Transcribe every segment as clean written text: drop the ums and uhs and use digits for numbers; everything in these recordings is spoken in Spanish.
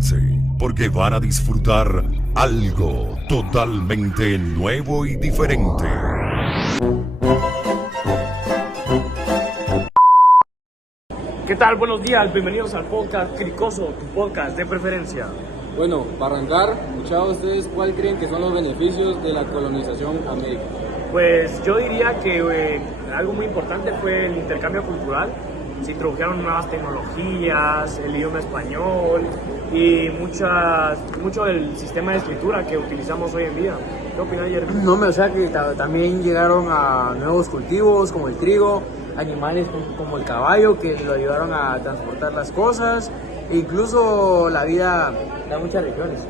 Prepárense, porque van a disfrutar algo totalmente nuevo y diferente. ¿Qué tal? Buenos días, bienvenidos al podcast Cricoso, tu podcast de preferencia. Bueno, para arrancar, muchachos, ¿ustedes cuál creen que son los beneficios de la colonización a América? Pues yo diría que algo muy importante fue el intercambio cultural. Se introdujeron nuevas tecnologías, el idioma español y mucho del sistema de escritura que utilizamos hoy en día. ¿Qué opinas, Jeremy? No, o sea que también llegaron a nuevos cultivos como el trigo, animales como el caballo que lo ayudaron a transportar las cosas, e incluso la vida de muchas regiones.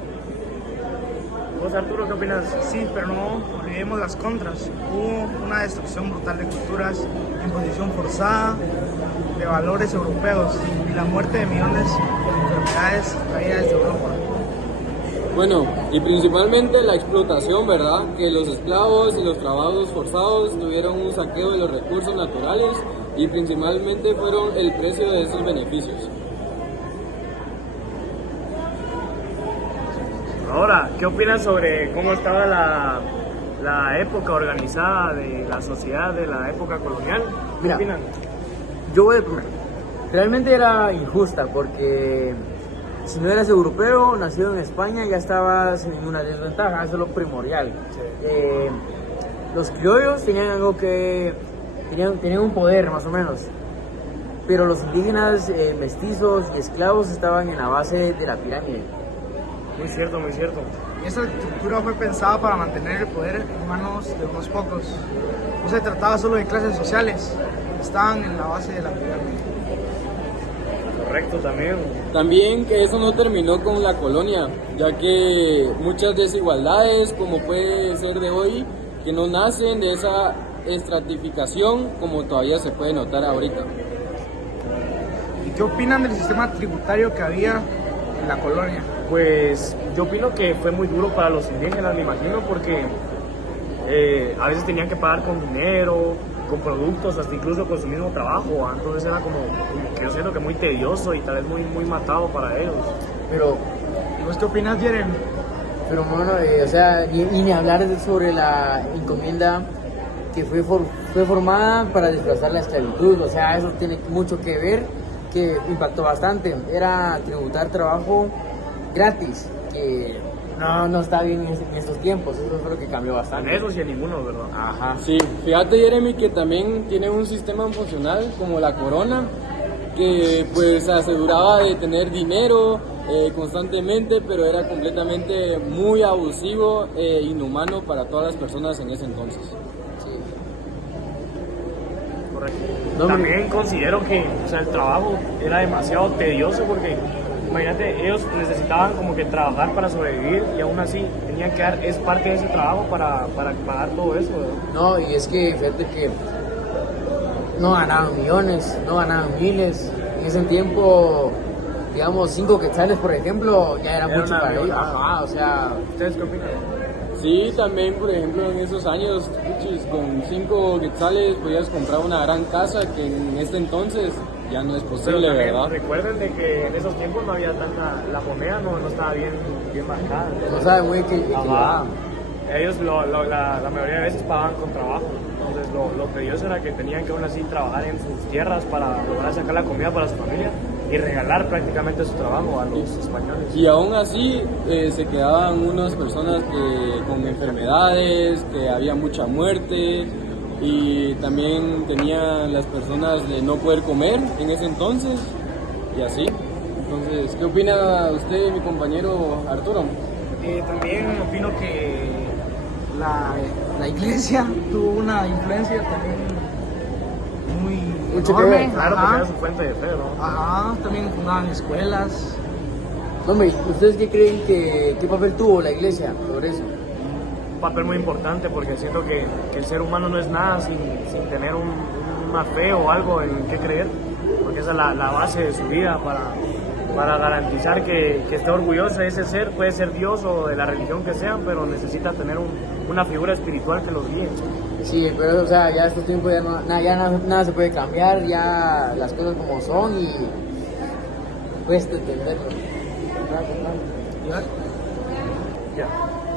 ¿Vos, Arturo, qué opinas? Sí, pero no olvidemos las contras. Hubo una destrucción brutal de culturas, imposición forzada de valores europeos y la muerte de millones por enfermedades traídas desde Europa. Bueno, y principalmente la explotación, ¿verdad? Que los esclavos y los trabajos forzados tuvieron un saqueo de los recursos naturales y principalmente fueron el precio de esos beneficios. Ahora, ¿qué opinas sobre cómo estaba la época organizada de la sociedad de la época colonial? ¿Qué Mira, opinan? Yo voy de primero. Realmente era injusta porque si no eras europeo, nacido en España, ya estabas en una desventaja, eso es lo primordial. Los criollos tenían algo que... tenían un poder más o menos, pero los indígenas, mestizos y esclavos estaban en la base de la pirámide. Muy cierto, muy cierto. Y esa estructura fue pensada para mantener el poder en manos de unos pocos. No se trataba solo de clases sociales, estaban en la base de la pirámide. Correcto también. También que eso no terminó con la colonia, ya que muchas desigualdades, como puede ser de hoy, que no nacen de esa estratificación como todavía se puede notar ahorita. ¿Y qué opinan del sistema tributario que había en la colonia? Pues yo opino que fue muy duro para los indígenas, me imagino, porque a veces tenían que pagar con dinero, con productos, hasta incluso con su mismo trabajo. Entonces era como que yo siento que muy tedioso y tal vez muy matado para ellos. Pero, ¿Y vos qué opinas, Jeremy? pero bueno, o sea, y ni hablar sobre la encomienda que fue formada para desplazar la esclavitud. O sea, eso tiene mucho que ver, que impactó bastante. Era tributar trabajo gratis, que no está bien en estos tiempos. Eso fue lo que cambió En bastante. esos y en ninguno, ¿verdad? Ajá. Sí, fíjate, Jeremy, que también tiene un sistema funcional como la corona, que pues aseguraba de tener dinero constantemente, pero era completamente muy abusivo e inhumano para todas las personas en ese entonces. Sí. Correcto. No, También considero que el trabajo era demasiado tedioso porque, imagínate, ellos necesitaban como que trabajar para sobrevivir y aún así tenían que dar, es parte de ese trabajo para pagar todo eso, ¿verdad? No, y es que fíjate que no ganaban millones, no ganaban miles. En ese tiempo, digamos, 5 quetzales, por ejemplo, ya era mucho una para ellos. millonada. Ajá, o sea, ¿Ustedes qué opinan? Sí, también, por ejemplo, en esos años, puchis, con 5 quetzales podías comprar una gran casa que en este entonces ya no es Pero posible, también ¿verdad? recuerden de que en esos tiempos no había tanta, la moneda no estaba bien marcada. no sabe muy equilibrada. Ajá. Ellos la mayoría de veces pagaban con trabajo. Entonces lo tedioso era que tenían que aún así trabajar en sus tierras para lograr sacar la comida para su familia y regalar prácticamente su trabajo a los españoles. Y aún así se quedaban unas personas que, con enfermedades, que había mucha muerte y también tenían las personas de no poder comer en ese entonces y así. Entonces, ¿qué opina usted, mi compañero Arturo? También opino que la iglesia tuvo una influencia también muy Mucho que enorme. ver, Claro, Ajá. porque era su fuente de fe, ¿no? Ajá, también fundaban escuelas. Hombre, ¿ustedes qué creen qué papel tuvo la iglesia sobre eso? Un papel muy importante porque siento que el ser humano no es nada sin tener una fe o algo en qué creer, porque esa es la base de su vida para garantizar que esté orgulloso de ese ser. Puede ser Dios o de la religión que sea, pero necesita tener una figura espiritual que los guíe. Sí, pero o sea, ya estos tiempos nada se puede cambiar, ya las cosas como son y cuesta entenderlo.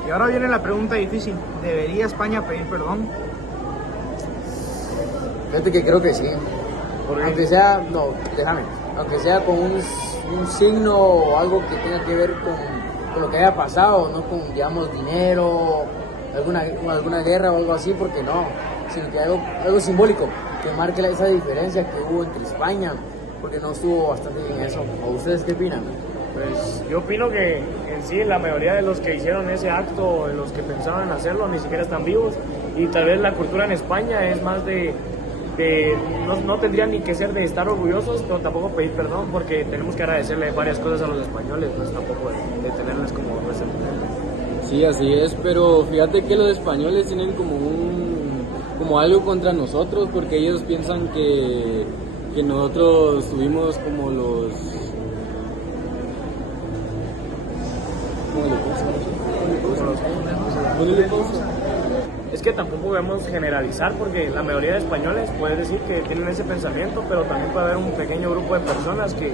Y ahora viene la pregunta difícil. ¿Debería España pedir perdón? Fíjate que creo que sí. Aunque sea, no, déjame, aunque sea con un signo o algo que tenga que ver con lo que haya pasado, no con, digamos, dinero, alguna guerra o algo así, porque no, sino que algo simbólico, que marque esa diferencia que hubo entre España, porque no estuvo bastante bien eso. ¿O ustedes qué opinan? Pues yo opino que en sí la mayoría de los que hicieron ese acto, de los que pensaban hacerlo, ni siquiera están vivos, y tal vez la cultura en España es más no tendrían ni que ser de estar orgullosos, pero tampoco pedir perdón, porque tenemos que agradecerle varias cosas a los españoles, pues tampoco de tenerles como resentimiento. Sí, así es, pero fíjate que los españoles tienen como algo contra nosotros, porque ellos piensan que nosotros tuvimos como los... Es que tampoco debemos generalizar, porque la mayoría de españoles puede decir que tienen ese pensamiento, pero también puede haber un pequeño grupo de personas que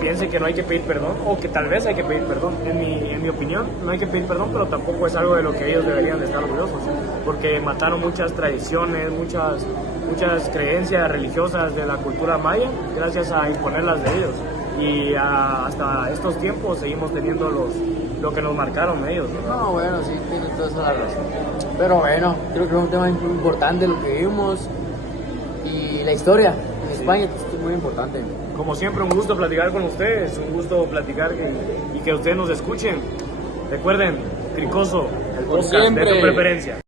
piense que no hay que pedir perdón, o que tal vez hay que pedir perdón. En mi opinión, no hay que pedir perdón, pero tampoco es algo de lo que ellos deberían de estar orgullosos, porque mataron muchas tradiciones, muchas creencias religiosas de la cultura maya, gracias a imponerlas de ellos. Y hasta estos tiempos seguimos teniendo lo que nos marcaron ellos, ¿no? No, bueno, sí, tienes toda la razón. Pero bueno, creo que es un tema importante lo que vivimos y la historia en España es muy importante. Como siempre, un gusto platicar con ustedes, un gusto platicar y que ustedes nos escuchen. Recuerden, Cricoso, el Por podcast de siempre. tu preferencia.